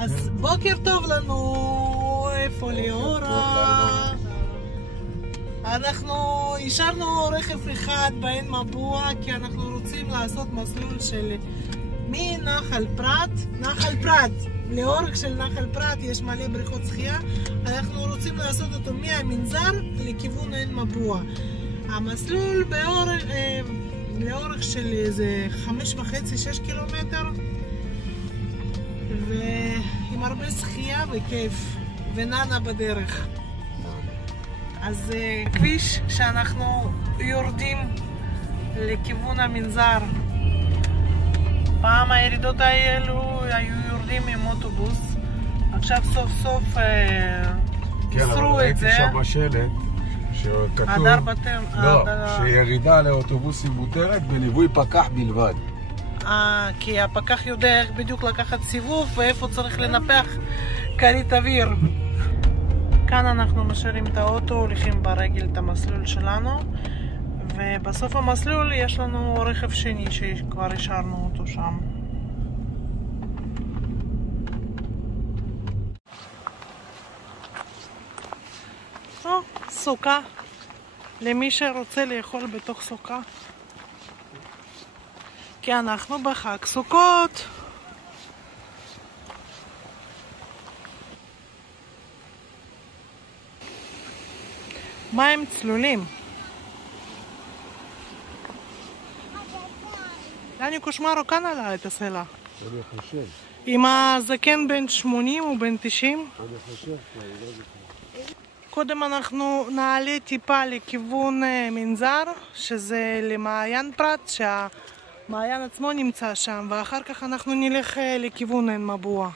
אז בוקר טוב לנו, איפה ליאורה? אנחנו השארנו רכב אחד בעין מבוע כי אנחנו רוצים לעשות מסלול של מנחל פרת, לאורך של נחל פרת יש מלא בריכות שחייה. אנחנו רוצים לעשות אותו מהמנזר לכיוון עין מבוע. המסלול לאורך של איזה 5.5-6 קילומטר, ועם הרבה שחייה וכיף וננה בדרך. אז כביש שאנחנו יורדים לכיוון המנזר. פעם הירידות האלו היו יורדים עם אוטובוס, עכשיו סוף סוף איסרו את זה. ראיתי שם בשלט שכתוב שירידה לאוטובוסים מותרת בליווי פקח בלבד. כי הפקח יודע איך בדיוק לקחת סיבוב ואיפה צריך לנפח כרית אוויר. כאן אנחנו משאירים את האוטו, הולכים ברגל את המסלול שלנו, ובסוף המסלול יש לנו רכב שני שכבר השארנו אותו שם. סוכה, למי שרוצה לאכול בתוך סוכה, כי אנחנו בחג סוכות. מים צלולים. אני קושמרו כאן עלה את הסלע. אני חושב. עם הזקן בן 80 או בן 90? אני חושב. קודם אנחנו נעלה טיפה לכיוון מנזר, שזה למעיין פרת, שהמעיין עצמו נמצא שם, ואחר כך אנחנו נלך לכיוון עין מבוע.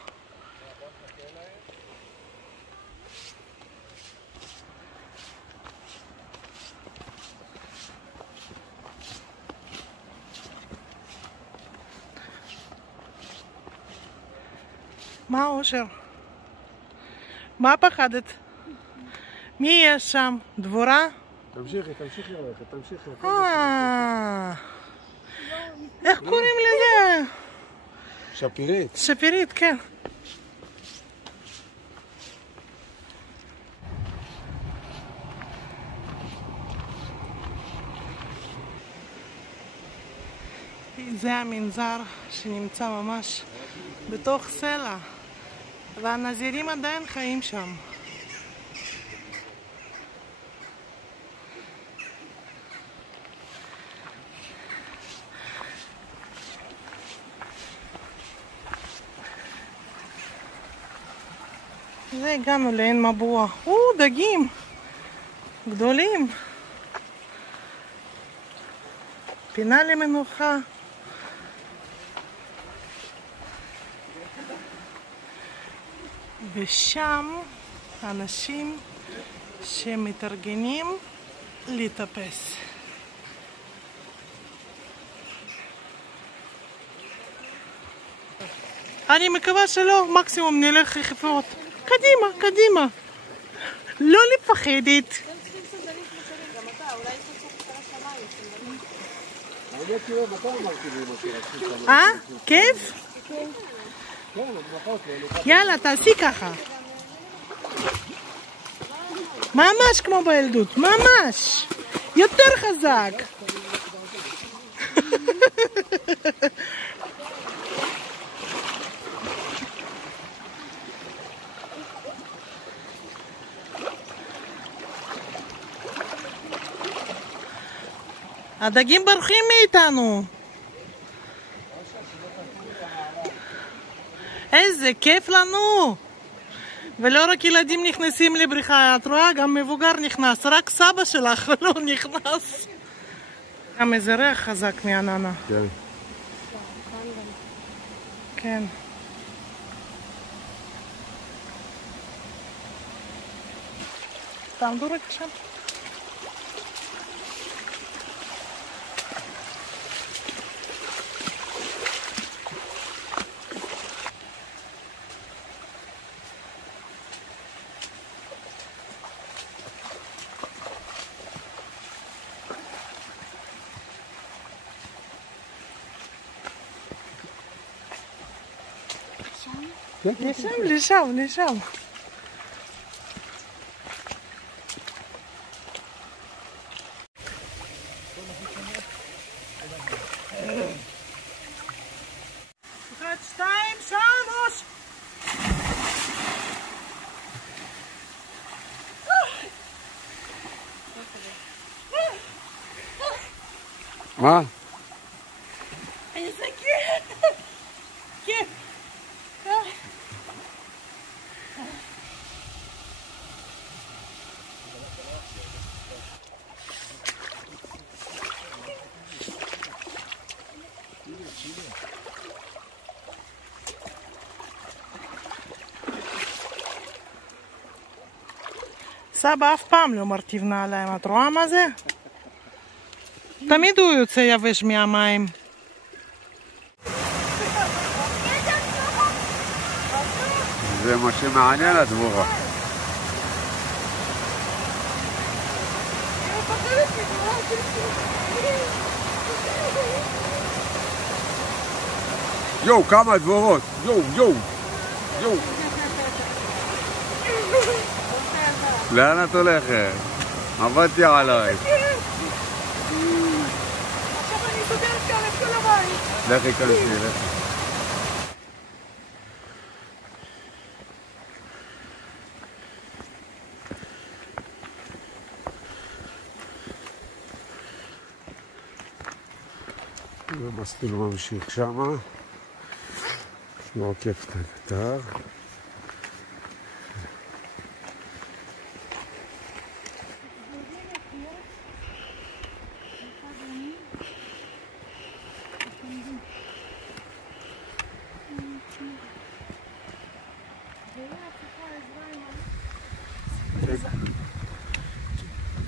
מה אושר? מה פחדת? מי יש שם? דבורה? תמשיכי ללכת, תמשיכי. איך קוראים לזה? שפירית. שפירית, כן. זה המנזר שנמצא ממש בתוך סלע, והנזירים עדיין חיים שם. זה הגענו לעין מבוע. דגים גדולים. פינה למנוחה. ושם אנשים שמתארגנים לטפס. אני מקווה שלא, מקסימום נלך יחפות. קדימה. לא לפחדת. כיף? יאללה, תעשי ככה. ממש כמו בילדות, ממש. יותר חזק. הדגים ברחים מאיתנו. איזה כיף לנו. ולא רק ילדים נכנסים לבריכה, את רואה? גם מבוגר נכנס, רק סבא שלך לא נכנס. גם איזה ריח חזק מעננה. כן. כן. תעמדו רק שם. שם? לשם. אחד, שתיים, שלוש. מה? איזה כיף! כיף! סבא אף פעם לא מרטיב נעליים, את רואה מה זה? תמיד הוא יוצא יבש מהמים. זה מה שמעניין הדבורה. יואו, כמה דבורות. יואו. לאן את הולכת? עבדתי עלייך. עכשיו אני סוגרת כאן את כל הבית. לכי כנסי. המסלול ממשיך שמה, הוא עוקף את הקטר.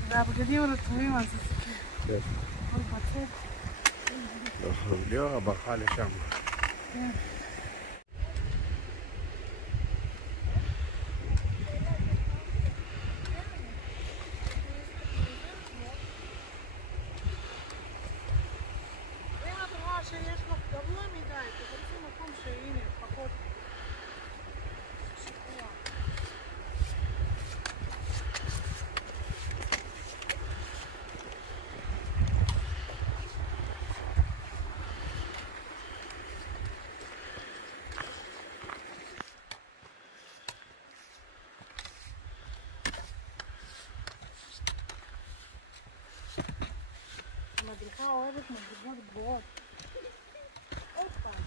והבגדים הרטובים אז זה כן. הכל בצד. ליאורה ברחה לשם. כן. אם את רואה שיש לך גבוה מדי, תחפשי מקום שהנה פחות שיקוע. המדריכה אוהבת מדרגות גבוהות. עוד פעם.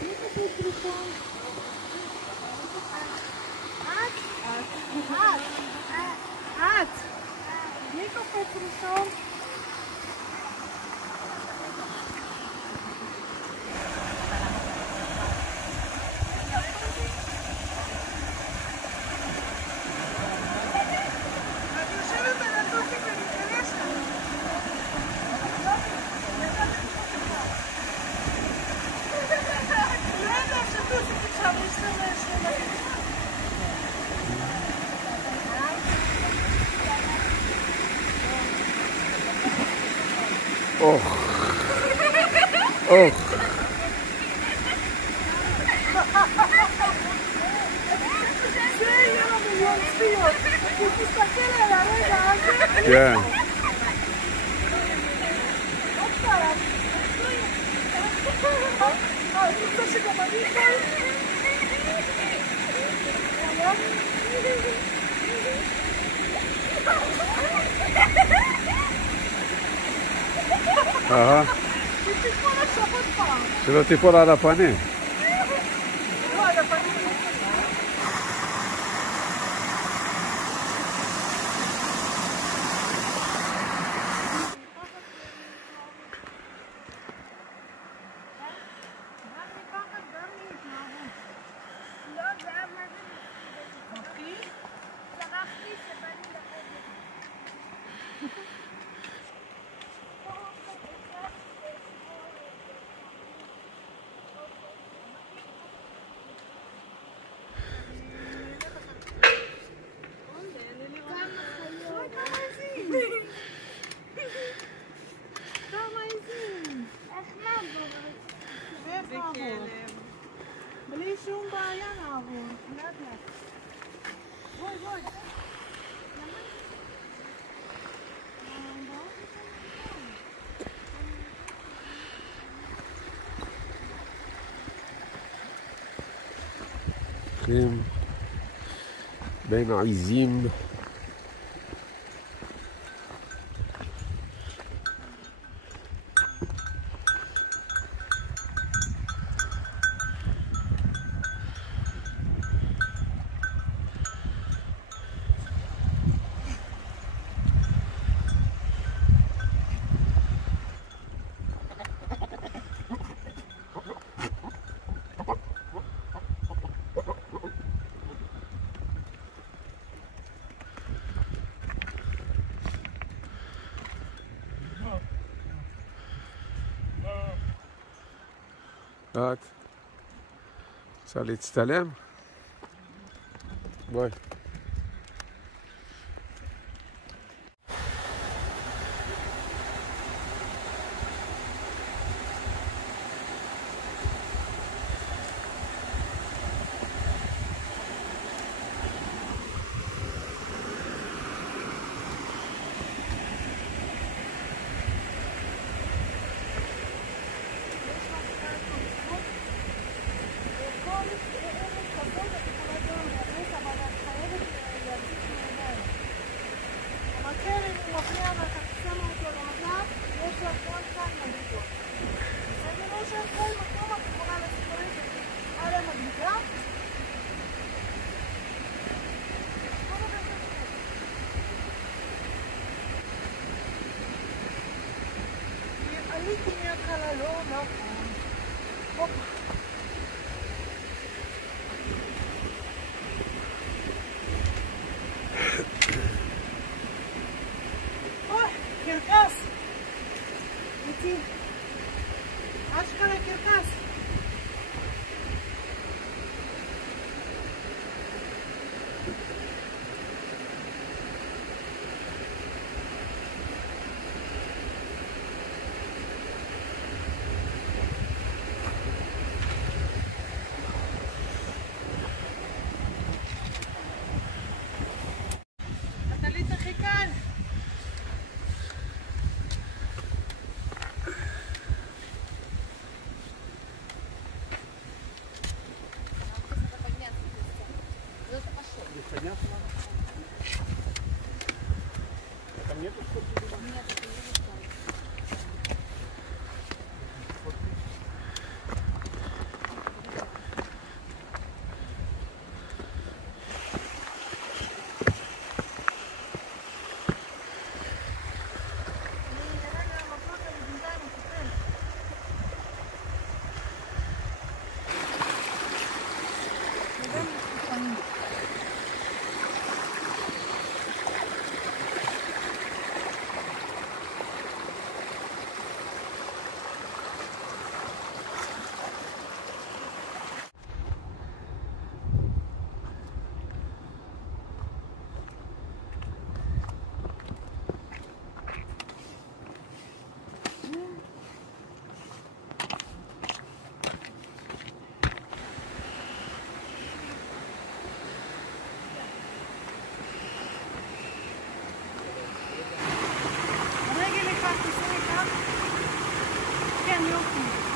מי קופץ ראשון? את. מי קופץ ראשון? אוח. זה יהיה לו מיליון צפיות. תסתכל על הרגע הזה. כן. עוד פעם. אני רוצה שגם אני יכול. תיפול עכשיו עוד פעם. שלא תיפול על הפנים. לא, על הפנים. הולכים בין העיזים. את רוצה להצטלם? בואי. עליתי מהתחלה, לא נכון. הופ. אוי, קרקס. איתי. אשכרה קרקס.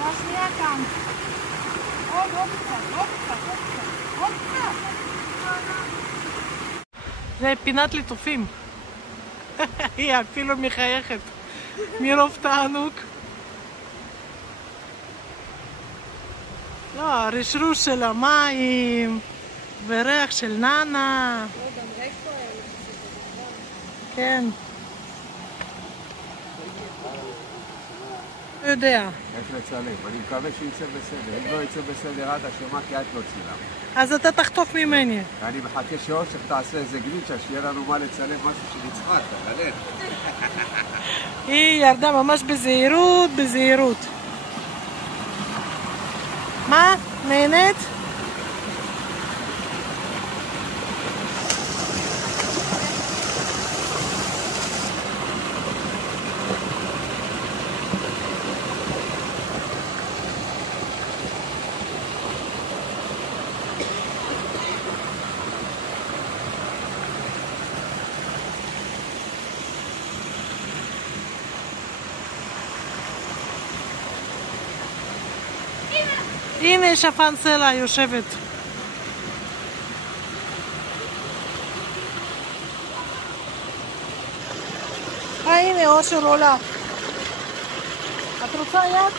השנייה כאן. עוד קצת. זה פינת ליטופים. היא אפילו מחייכת מרוב תענוג. לא, הרשרוש של המים וריח של נאנה. לא, גם ריק פה היה. כן. לא יודע. איך לצלם, אני מקווה שיצא בסדר. אם לא יצא בסדר, את אשמה כי את לא צילם. אז אתה תחטוף ממני. אני מחכה שאושך תעשה איזה גליצ'ה, שיהיה לנו מה לצלם משהו שנצחק, תגלן. היא ירדה ממש בזהירות. מה? נהנית? הנה שפן סלע יושבת. הנה, אושר עולה. את רוצה יד?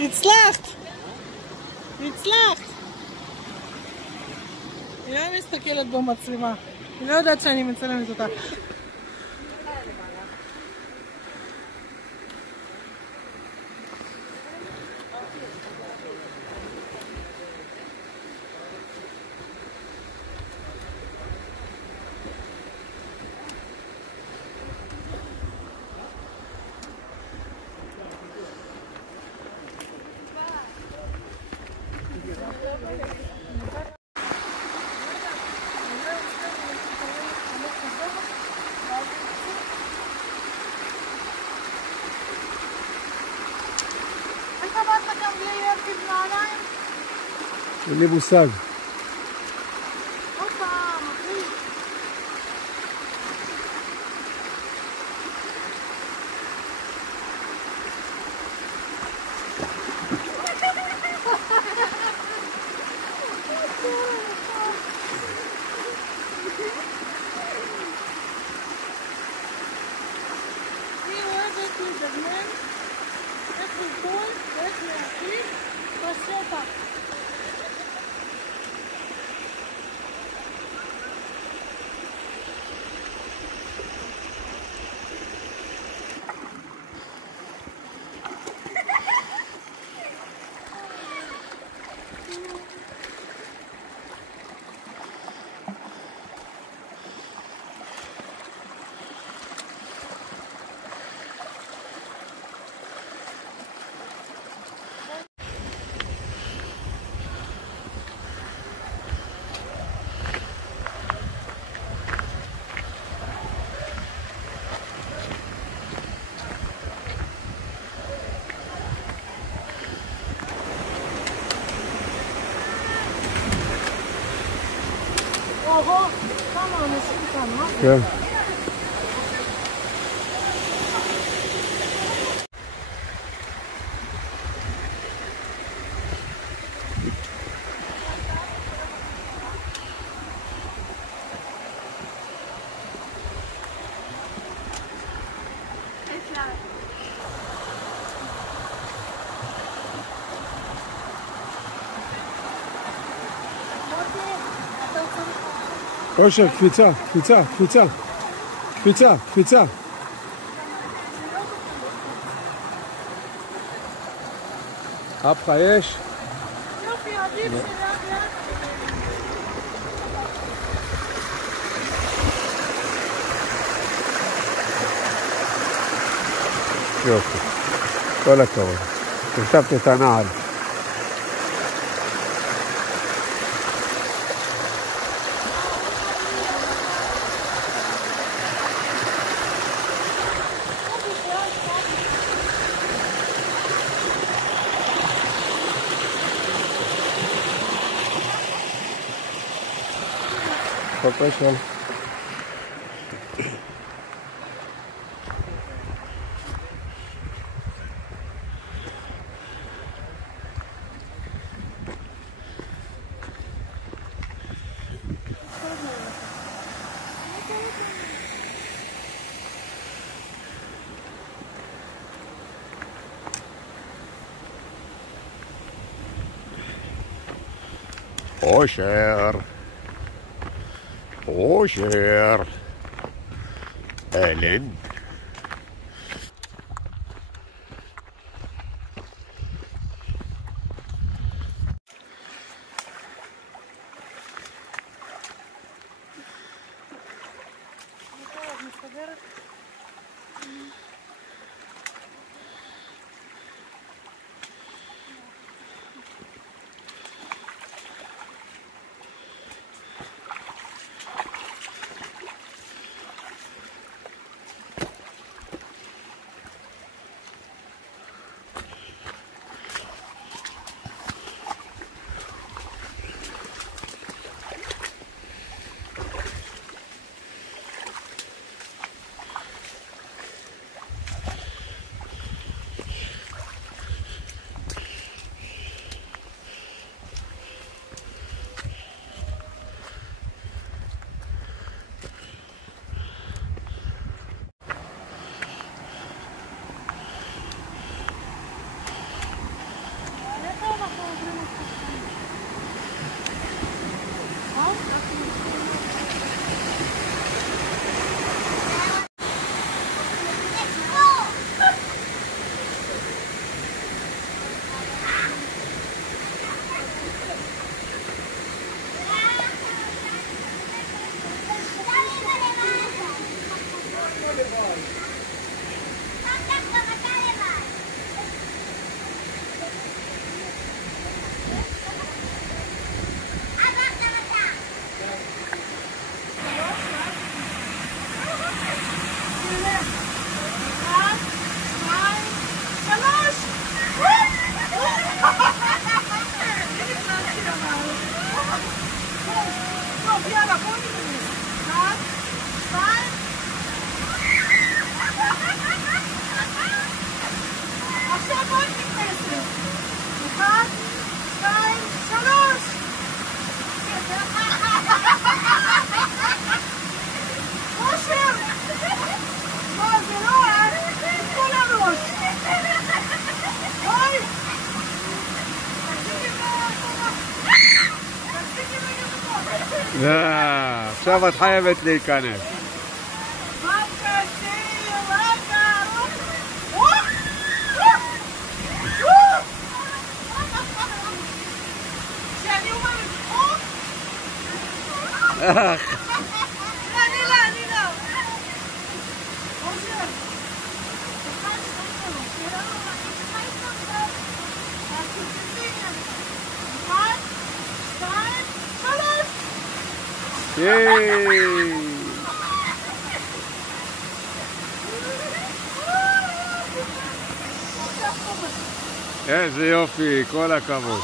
הצלחת! הצלחת! היא לא מסתכלת במצלמה. היא לא יודעת שאני מצלמת אותה. אין לי מושג. אני אוהבת לדמיין איך לגדול ואיך להחליט בשטח. אוהו, כמה אנשים כאן, מה? כן. אושר, קפיצה, קפיצה, קפיצה, קפיצה, קפיצה. אפך יש? יופי, עדיף שלאט לאט. יופי, כל הכבוד. תרשבת את הנעל. בבקשה. אושר. אושר. אהלן. יאללה, בואו ניכנס. 1, 2. עכשיו עוד נכנסת. 1, 2, 3. אושר! לא, זה לא את, תתנו לראש. אוי! עכשיו את חייבת להיכנס. מה תעשי? רגע! שאני אומרת, אני לא. אושר! 1, 2, 3. איזה יופי, כל הכבוד.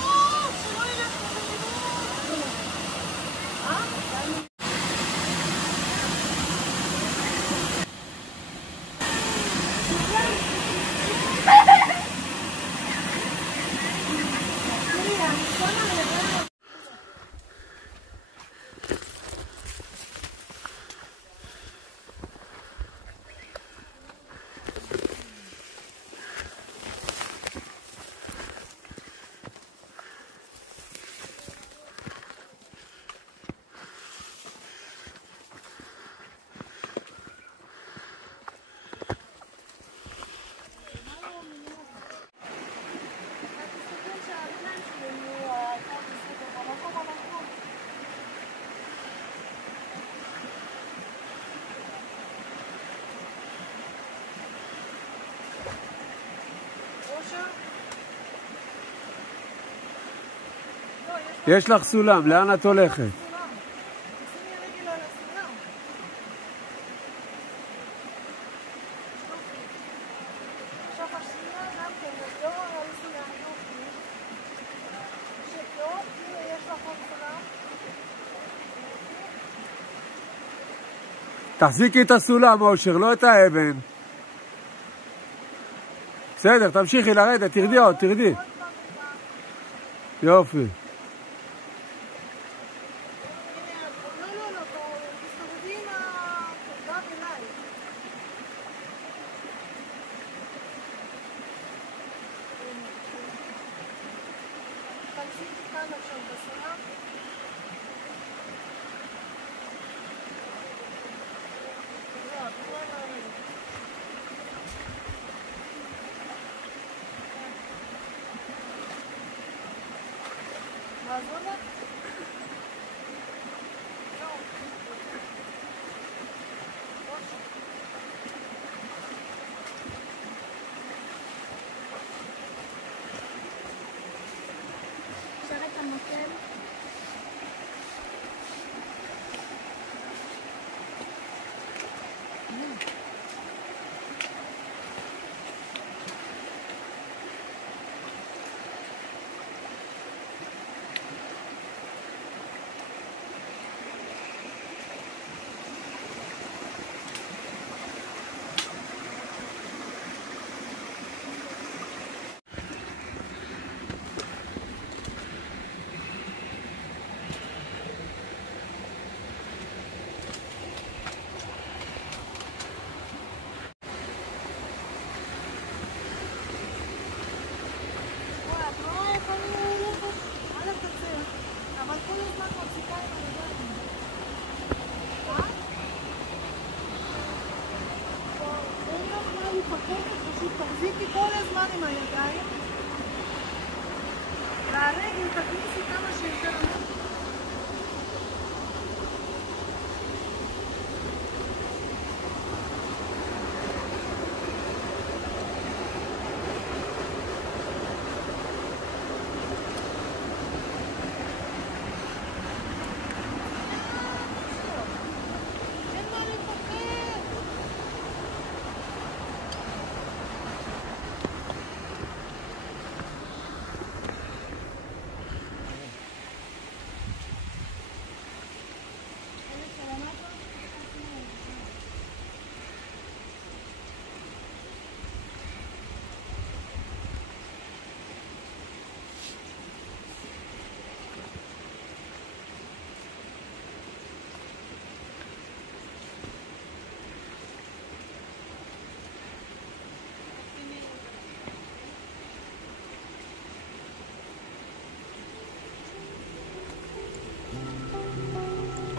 יש לך סולם, לאן את הולכת? תחזיקי את הסולם, אושר, לא את האבן. בסדר, תמשיכי לרדת, תרדי עוד, תרדי. יופי.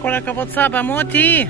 כל הכבוד סבא מוטי.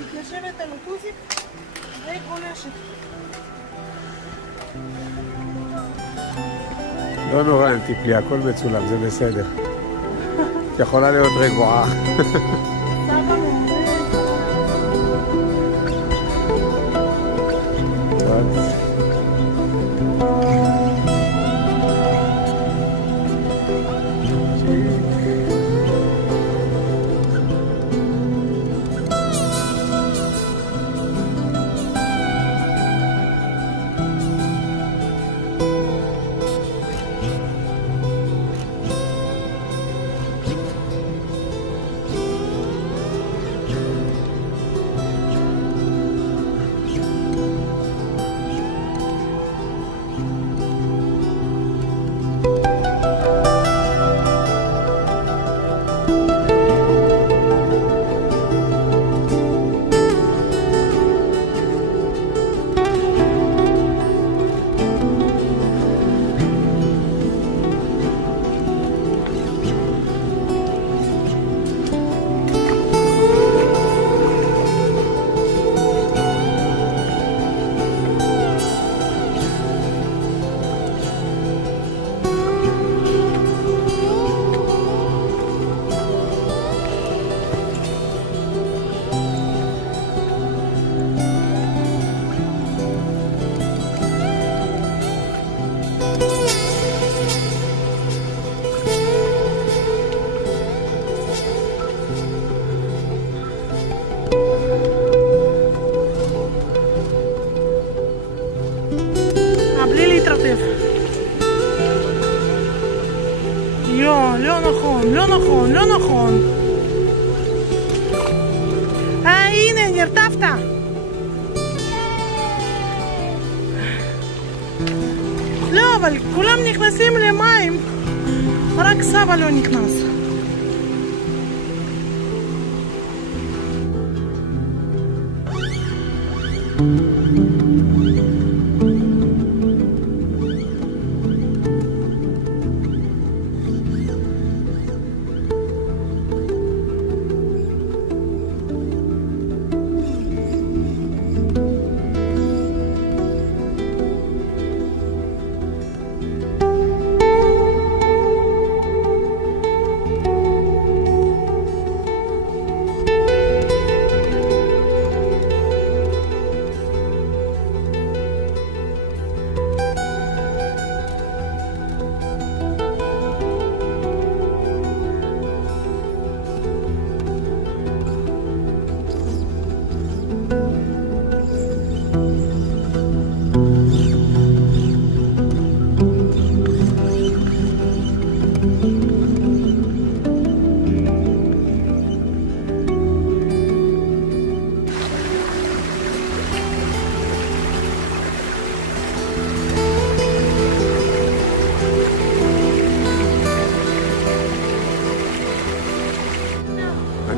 מתיישבת על הטוסיק וגולשת. לא נורא אם תיפלי, הכל מצולם, זה בסדר. את יכולה להיות רגועה. סבא לא נכון. הנה, נרטבת. לא, אבל כולם נכנסים למים, רק סבא לא נכנס.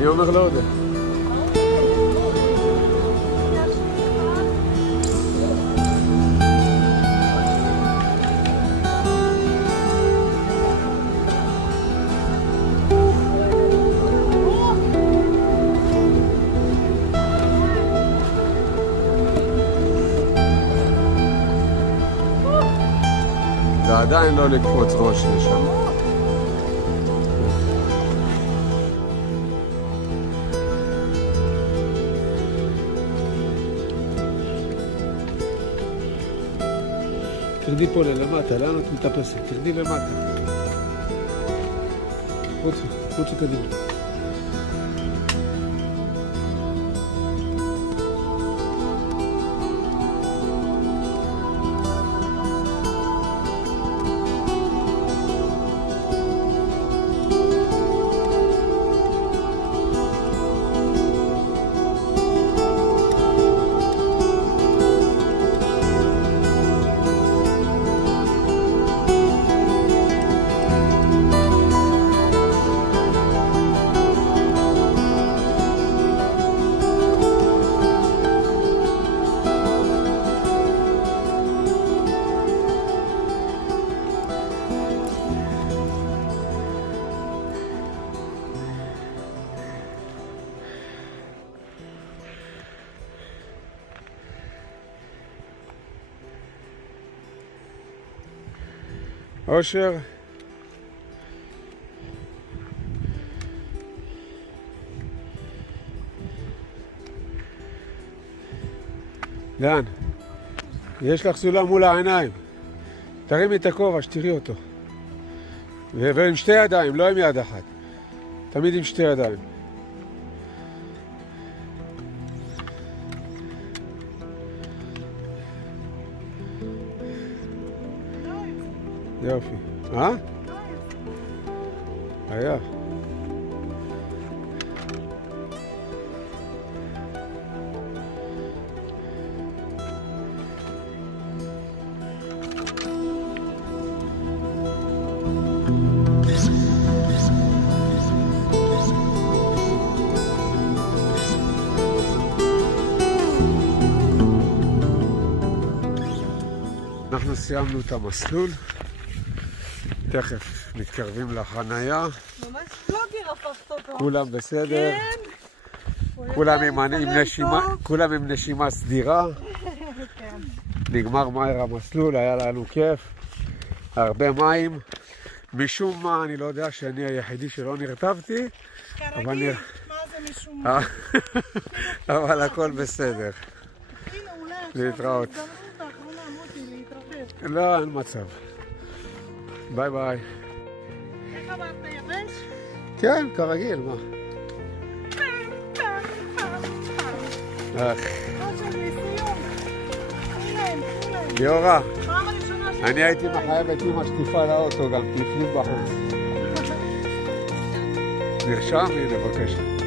אני אומר לא יודע. זה עדיין לא לקפוץ ראש לשם. תרדי פה ללמטה, לאן את מטפסת? תרדי למטה. רוצי קדימה. אושר. לאן? יש לך סולם מול העיניים. תרימי את הכובע שתראי אותו. ועם שתי ידיים, לא עם יד אחת. תמיד עם שתי ידיים. יופי. היה. אנחנו סיימנו את המסלול. תכף מתקרבים לחנייה. ממש פלוגר הפכת אותו. כולם בסדר. כן. כולם עם נשימה סדירה. כן. נגמר מהר המסלול, היה לנו כיף. הרבה מים. משום מה, אני לא יודע שאני היחידי שלא נרטבתי. כרגיל, מה זה משום מה? אבל הכל בסדר. הנה, אולי להתראות. עכשיו הזדמנות האחרונה מוטי להתרפא. לא, אין מצב. ביי ביי. איך עברת יבש? כן, כרגיל, מה? ליאורה, אני הייתי מחייב את אמא שטיפה לאוטו גם, תפנים בחוץ. נרשם? הנה, בבקשה.